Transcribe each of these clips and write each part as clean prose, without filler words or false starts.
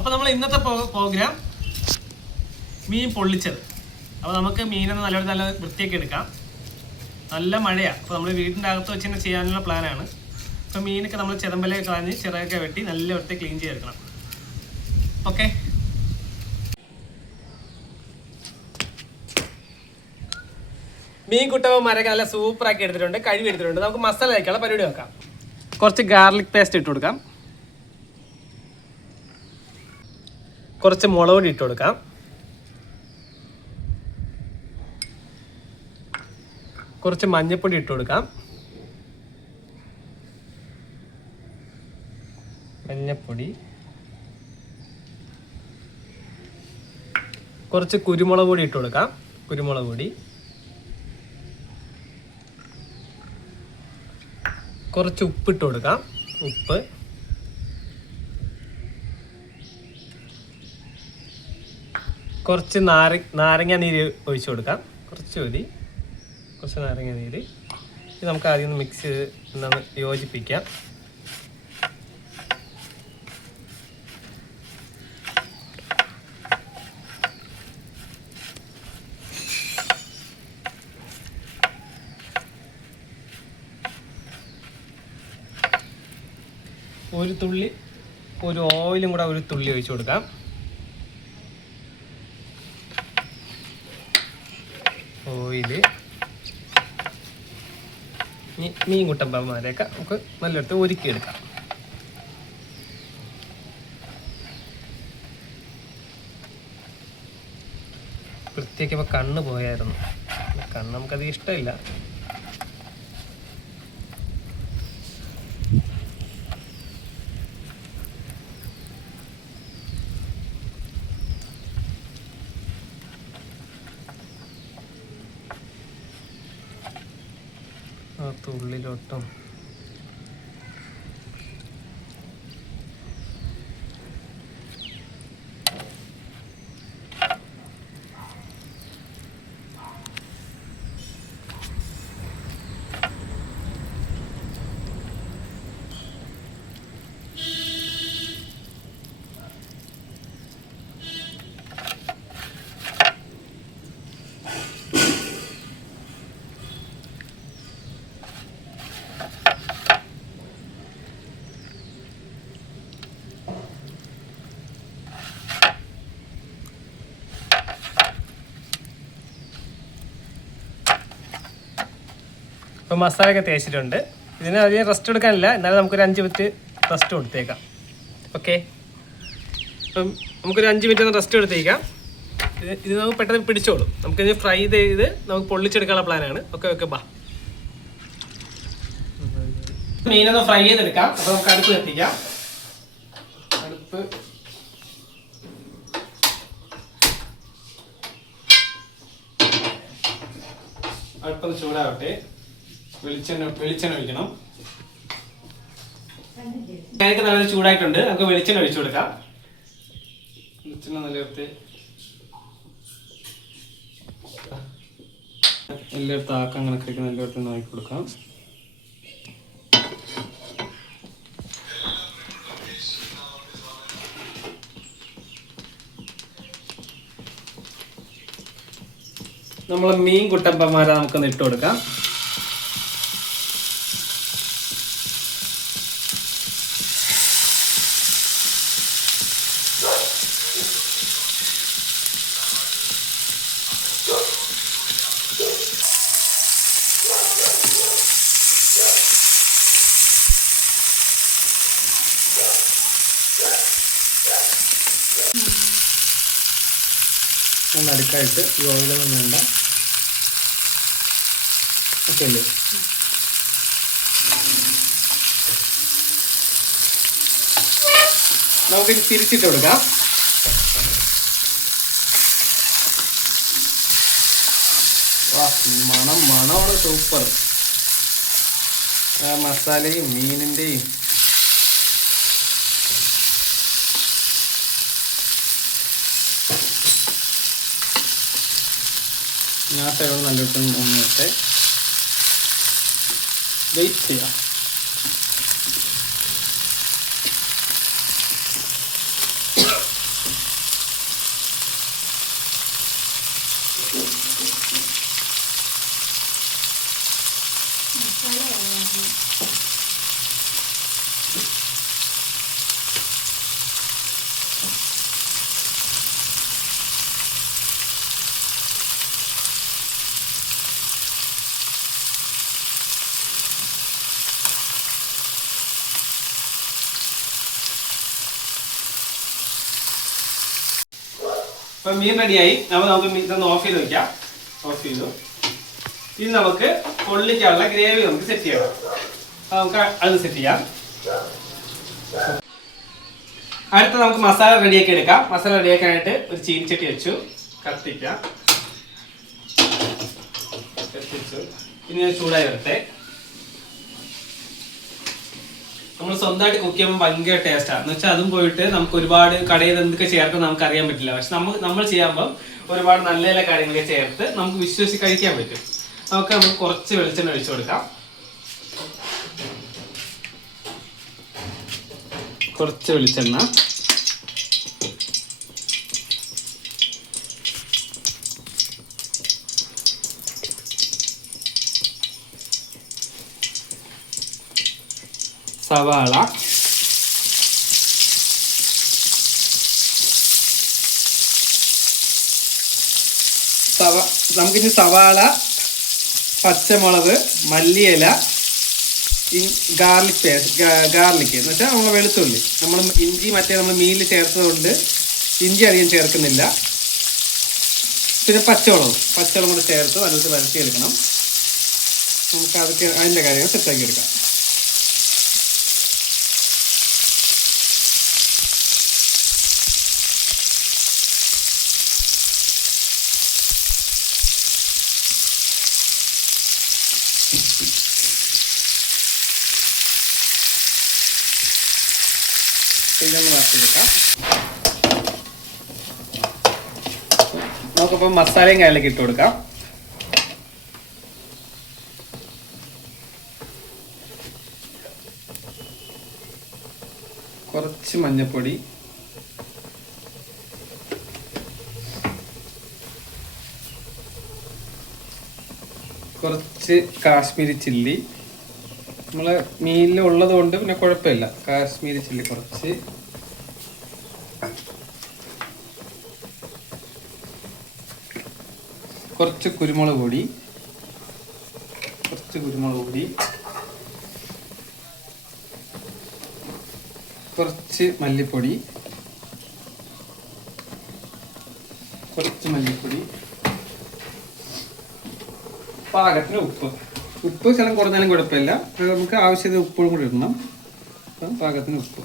അപ്പോൾ നമ്മൾ ഇന്നത്തെ പ്രോഗ്രാം മീൻ പൊള്ളിച്ചത്. അപ്പോൾ നമുക്ക് മീനൊന്ന് നല്ല വൃത്തിയൊക്കെ എടുക്കാം. നല്ല മഴയാണ്, അപ്പോൾ നമ്മൾ വീടിൻ്റെ അകത്ത് വെച്ച് തന്നെ ചെയ്യാനുള്ള പ്ലാനാണ്. അപ്പോൾ മീനൊക്കെ നമ്മൾ ചെതമ്പലൊക്കെ കളഞ്ഞ് ചിറകൊക്കെ വെട്ടി നല്ല വൃത്തി ക്ലീൻ ചെയ്തെടുക്കണം. ഓക്കെ, മീൻ കുട്ടവന്മാരൊക്കെ നല്ല സൂപ്പറാക്കി എടുത്തിട്ടുണ്ട്, കഴുകി എടുത്തിട്ടുണ്ട്. നമുക്ക് മസാല കഴിക്കാനുള്ള പരിപാടി നോക്കാം. കുറച്ച് ഗാർലിക് പേസ്റ്റ് ഇട്ട് കൊടുക്കാം, കുറച്ച് മുളക് പൊടി ഇട്ട് കൊടുക്കാം, കുറച്ച് മഞ്ഞൾപ്പൊടി ഇട്ട് കൊടുക്കാം, മഞ്ഞൾപ്പൊടി, കുറച്ച് കുരുമുളക് പൊടി ഇട്ട് കൊടുക്കാം, കുരുമുളക് പൊടി, കുറച്ച് ഉപ്പിട്ട് കൊടുക്കാം, ഉപ്പ്, കുറച്ച് നാരങ്ങ നീര് ഒഴിച്ചു കൊടുക്കാം, കുറച്ച് മതി, കുറച്ച് നാരങ്ങ നീര്. ഇത് നമുക്ക് ആദ്യം ഒന്ന് മിക്സ് ചെയ്ത് യോജിപ്പിക്കാം. ഒരു ഓയിലും കൂടെ ഒരു തുള്ളി ഒഴിച്ചു കൊടുക്കാം. ഓയില്, മീൻ കുട്ടന്മാരെയൊക്കെ നമുക്ക് നല്ലെടുത്ത് ഒരുക്കിയെടുക്കാം. വൃത്തിയൊക്കെ കണ്ണ് പോയായിരുന്നു, കണ്ണ് നമുക്കത് ഇഷ്ടമില്ല. തുള്ളിലോട്ടും ഇപ്പോൾ മസാലയൊക്കെ തേച്ചിട്ടുണ്ട്. ഇതിന് അധികം റെസ്റ്റ് എടുക്കാനില്ല, എന്നാലും നമുക്കൊരു 5 മിനിറ്റ് റെസ്റ്റ് കൊടുത്തേക്കാം. ഓക്കെ, അപ്പം നമുക്കൊരു 5 മിനിറ്റ് ഒന്ന് റെസ്റ്റ് എടുത്തേക്കാം. ഇത് നമുക്ക് പെട്ടെന്ന് പിടിച്ചോളും. നമുക്കിത് ഫ്രൈ ചെയ്ത് നമുക്ക് പൊള്ളിച്ചെടുക്കാനുള്ള പ്ലാനാണ്. ഓക്കെ ബാ, മീനൊന്ന് ഫ്രൈ ചെയ്തെടുക്കാം. അപ്പോൾ നമുക്ക് അടുപ്പ് കത്തിക്കാം. അടുപ്പൊന്ന് ചൂടാവട്ടെ. വെളിച്ചെണ്ണ ഒഴിക്കണം. ഞാനൊക്കെ നല്ല ചൂടായിട്ടുണ്ട്, നമുക്ക് വെളിച്ചെണ്ണ ഒഴിച്ചു കൊടുക്കാം. വെളിച്ചെണ്ണ നല്ലയിടത്ത് എല്ലായിടത്തും ആക്കാൻ കണക്കൊക്കെ നല്ലയിടത്ത് നോക്കി കൊടുക്കാം. നമ്മൾ മീൻ കുട്ടപ്പന്മാരെ നമുക്കൊന്ന് ഇട്ട് കൊടുക്കാം. നടുക്കായിട്ട് ഈ ഓയിലൊന്നും വേണ്ട. ഓക്കെ അല്ലേ? നമുക്കിത് തിരിച്ചിട്ട് കൊടുക്കാം. മണമാണ് സൂപ്പർ. മസാലയും മീനിൻ്റെയും ഞാൻ സൈഡ് നല്ലിട്ട് ഒന്നിട്ട് വെയിറ്റ് ചെയ്യാം. അപ്പം മീൻ റെഡിയായി. അപ്പോൾ നമുക്ക് ഇതൊന്ന് ഓഫ് ചെയ്ത് വെക്കാം. ഓഫ് ചെയ്തു. ഇനി നമുക്ക് പൊള്ളിക്കാനുള്ള ഗ്രേവി നമുക്ക് സെറ്റ് ചെയ്യണം. അപ്പോൾ നമുക്ക് അത് സെറ്റ് ചെയ്യാം. അടുത്ത നമുക്ക് മസാല റെഡിയാക്കി എടുക്കാം. മസാല റെഡിയാക്കാനായിട്ട് ഒരു ചീനിച്ചട്ടി വെച്ചു. കത്തിക്കാം. കത്തിച്ചു. ഇനി ചൂടായി വരട്ടെ. നമ്മൾ സ്വന്തമായിട്ട് കുക്ക് ചെയ്യുമ്പോൾ ഭയങ്കര ടേസ്റ്റാണ്. എന്ന് വെച്ചാൽ അതും പോയിട്ട് നമുക്ക് ഒരുപാട് കടയിൽ എന്തൊക്കെ ചേർക്കും നമുക്ക് അറിയാൻ പറ്റില്ല. പക്ഷെ നമ്മൾ ചെയ്യുമ്പോൾ ഒരുപാട് നല്ല നല്ല കാര്യങ്ങളൊക്കെ ചേർത്ത് നമുക്ക് വിശ്വസിച്ച് കഴിക്കാൻ പറ്റും. നമുക്ക് കുറച്ച് വെളിച്ചെണ്ണ ഒഴിച്ചു കൊടുക്കാം. കുറച്ച് വെളിച്ചെണ്ണ, സവാള, നമുക്കിനി സവാള, പച്ചമുളക്, മല്ലിയില, ഗാർലിക് പേസ്റ്റ്, ഗാർലിക് എന്ന് വെച്ചാൽ നമ്മൾ വെളുത്തുള്ളി, നമ്മൾ ഇഞ്ചി നമ്മൾ മീനിൽ ചേർത്തതുകൊണ്ട് ഇഞ്ചി അധികം ചേർക്കുന്നില്ല. പിന്നെ പച്ചമുളകും കൂടെ ചേർത്ത് അതിനകത്ത് വരട്ടിയെടുക്കണം. നമുക്ക് അതൊക്കെ അതിൻ്റെ കാര്യങ്ങൾ സെറ്റാക്കി എടുക്കാം. ഇതൊന്ന് വറുത്തെടുക്കാം. നമുക്കിപ്പോൾ മസാലയും കാര്യങ്ങളൊക്കെ ഇട്ട് കൊടുക്കാം. കുറച്ച് മഞ്ഞൾപ്പൊടി, കുറച്ച് കാശ്മീരി ചില്ലി. നമ്മൾ മീനിൽ ഉള്ളത് കൊണ്ട് പിന്നെ കുഴപ്പമില്ല. കാശ്മീരി ചില്ലി കുറച്ച്, കുറച്ച് കുരുമുളക് പൊടി, കുറച്ച് മല്ലിപ്പൊടി, പാകത്തിന് ഉപ്പ് ചിലം കുറഞ്ഞാലും കുഴപ്പമില്ല. നമുക്ക് ആവശ്യത്തിന് ഉപ്പും കൂടി ഇടണം. അപ്പം പാകത്തിന് ഉപ്പ്.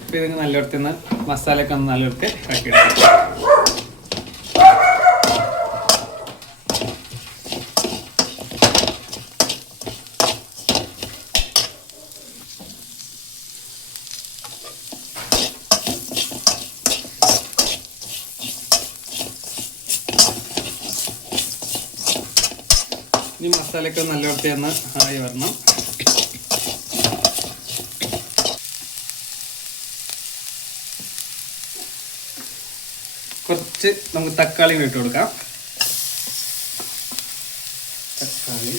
അപ്പം ഇതിന് നല്ലോടത്തുനിന്ന് മസാലയൊക്കെ ഒന്ന് നല്ലോടത്ത് ഇറക്കിയെടുക്കാം. ഇനി മസാലയൊക്കെ നല്ലോടത്ത് ഒന്ന് ആയി വരണം. കുറച്ച് നമുക്ക് തക്കാളി ഇട്ട് കൊടുക്കാം. തക്കാളി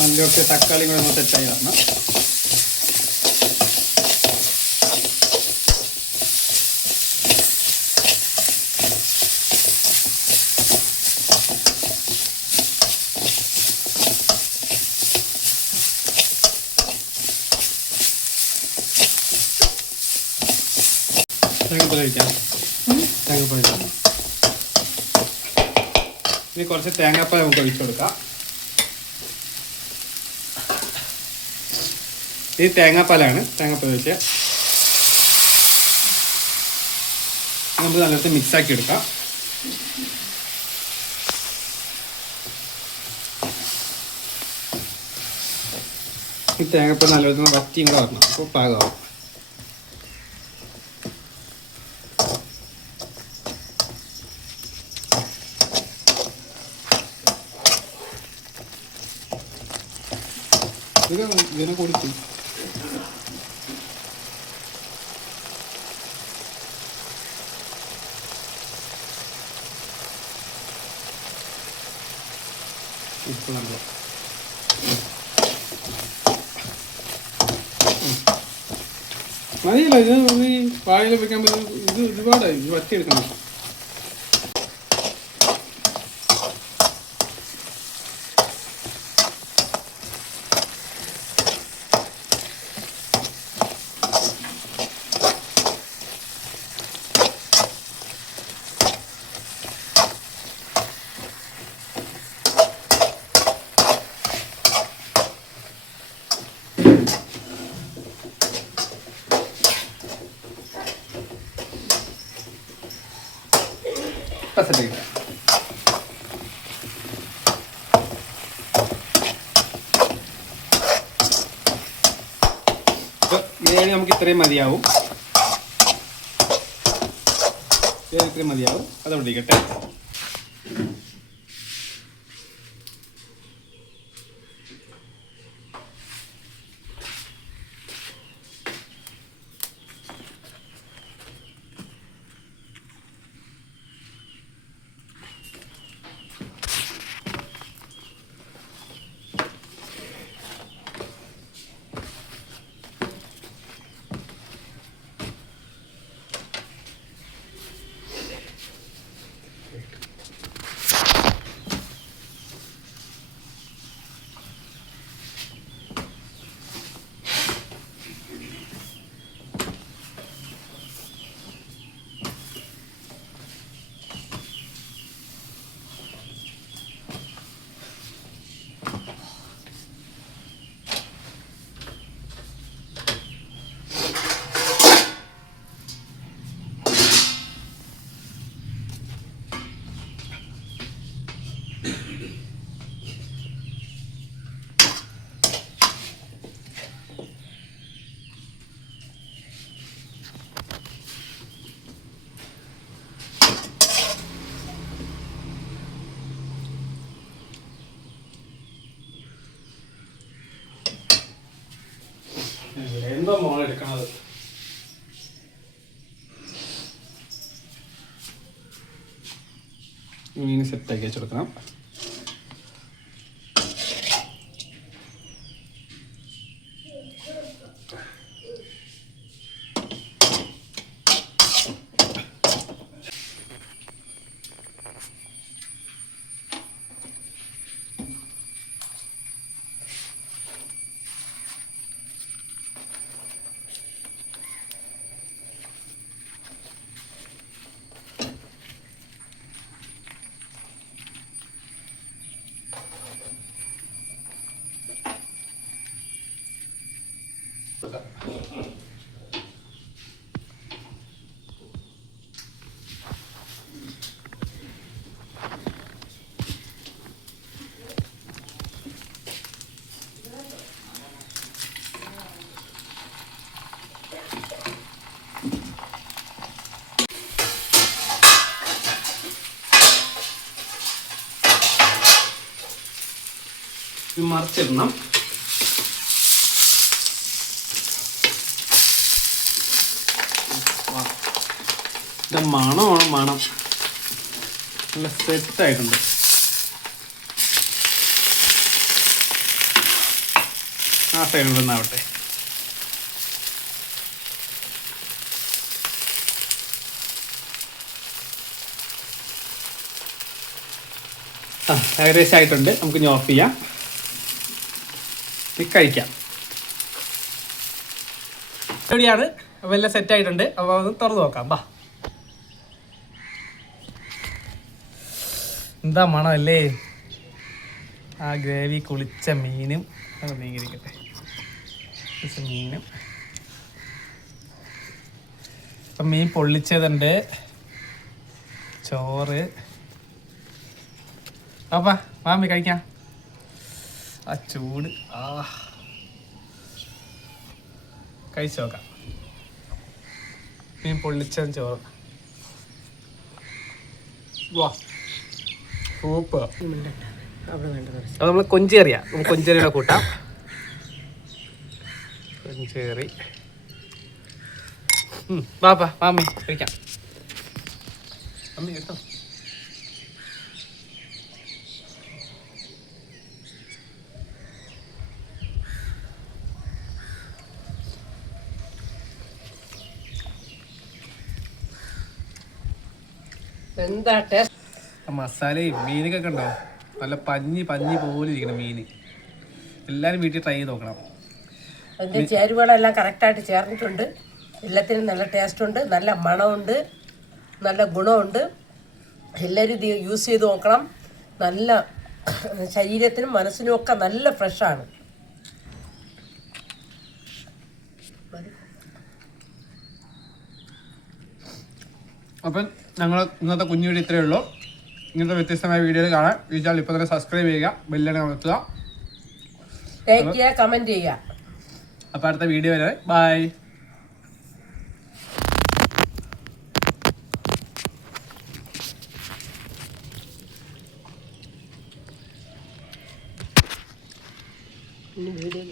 നല്ലോട്ട് തക്കാളി കൂടെ ഒന്ന് സെറ്റായി വരണം. തേങ്ങാപ്പാൽ ഒഴിക്കാം. ഇനി കുറച്ച് തേങ്ങാപ്പാൽ നമുക്ക് ഒഴിച്ചു കൊടുക്കാം. ഇത് തേങ്ങാപ്പാലാണ്. തേങ്ങാപ്പാൽ ഒഴിച്ച് നമുക്ക് നല്ലത് മിക്സാക്കി എടുക്കാം. ഈ തേങ്ങാപ്പാൽ നല്ലത് വറ്റിയും കൂടെ വരണം. അപ്പോൾ പാകമാവും. ഇതിനെ കൊടുത്തു. ഉപ്പ് നല്ല മതിയല്ലോ. ഇത് ഈ വാഴയിൽ വെക്കാൻ ഇത് ഒരുപാടായി വറ്റിയെടുക്കണം. സെറ്റായിട്ട് ബിരിയാണി നമുക്ക് ഇത്രയും മതിയാവും. അതവിടെ ഇരിക്കട്ടെ. എന്തോ മോളെ എടുക്കണത്. മീൻ സെറ്റാക്കി വെച്ചെടുക്കണം. മറിച്ചിടണം. മണമാണ് മണം. നല്ല സെറ്റായിട്ടുണ്ട്. ആ സൈഡിൽ നിന്നാവട്ടെ. ഏകദേശം ആയിട്ടുണ്ട്. നമുക്ക് ഇനി ഓഫ് ചെയ്യാം. കഴിക്കാം. റെഡിയാണ്. അപ്പോൾ എല്ലാം സെറ്റായിട്ടുണ്ട്. അപ്പോൾ അത് തുറന്ന് നോക്കാം. ബാ, എന്താ മണമല്ലേ. ആ ഗ്രേവി കുളിച്ച മീനും അത് നീങ്ങിരിക്കട്ടെ. മീനും അപ്പം മീൻ പൊള്ളിച്ചതുണ്ട്, ചോറ്. പാപ്പാ മാമി കഴിക്കാം. ആ ചൂട് കഴിച്ചു നോക്കാം. മീൻ പൊള്ളിച്ചതും ചോറ്. വാ സൂപ്പർ. അത് നമ്മൾ കൊഞ്ചേറിയാ, നമുക്ക് കൊഞ്ചേറിയുടെ കൂട്ടാം. കൊഞ്ചേറി. പാപ്പാ മാമി കഴിക്കാം. മമ്മി കേട്ടോ. എന്താ ടേസ്റ്റ്. ആ മസാലയും മീനൊക്കെ ഉണ്ടോ, നല്ല പഞ്ഞി പോലെ ഇരിക്കണം മീൻ. എല്ലാവരും വീട്ടിൽ ട്രൈ ചെയ്ത് നോക്കണം. അതിൻ്റെ ചേരുവകളെല്ലാം കറക്റ്റായിട്ട് ചേർന്നിട്ടുണ്ട്. എല്ലാത്തിനും നല്ല ടേസ്റ്റുണ്ട്, നല്ല മണമുണ്ട്, നല്ല ഗുണമുണ്ട്. എല്ലാവരും ഇത് യൂസ് ചെയ്ത് നോക്കണം. നല്ല ശരീരത്തിനും മനസ്സിനും ഒക്കെ നല്ല ഫ്രഷാണ്. അപ്പം ഞങ്ങൾ ഇന്നത്തെ കുഞ്ഞു വീഡിയോ ഇത്രയേ ഉള്ളൂ. ഇങ്ങനത്തെ വ്യത്യസ്തമായ വീഡിയോകൾ കാണാൻ ഈ ചാനൽ ഇപ്പോൾ തന്നെ സബ്സ്ക്രൈബ് ചെയ്യുക, ബെല്ലൈക്കൺ അമർത്തുക, ലൈക്ക് ചെയ്യുക, കമൻറ്റ് ചെയ്യുക. അപ്പോൾ അടുത്ത വീഡിയോ വരെ ബൈ. ഇനി വീഡിയോ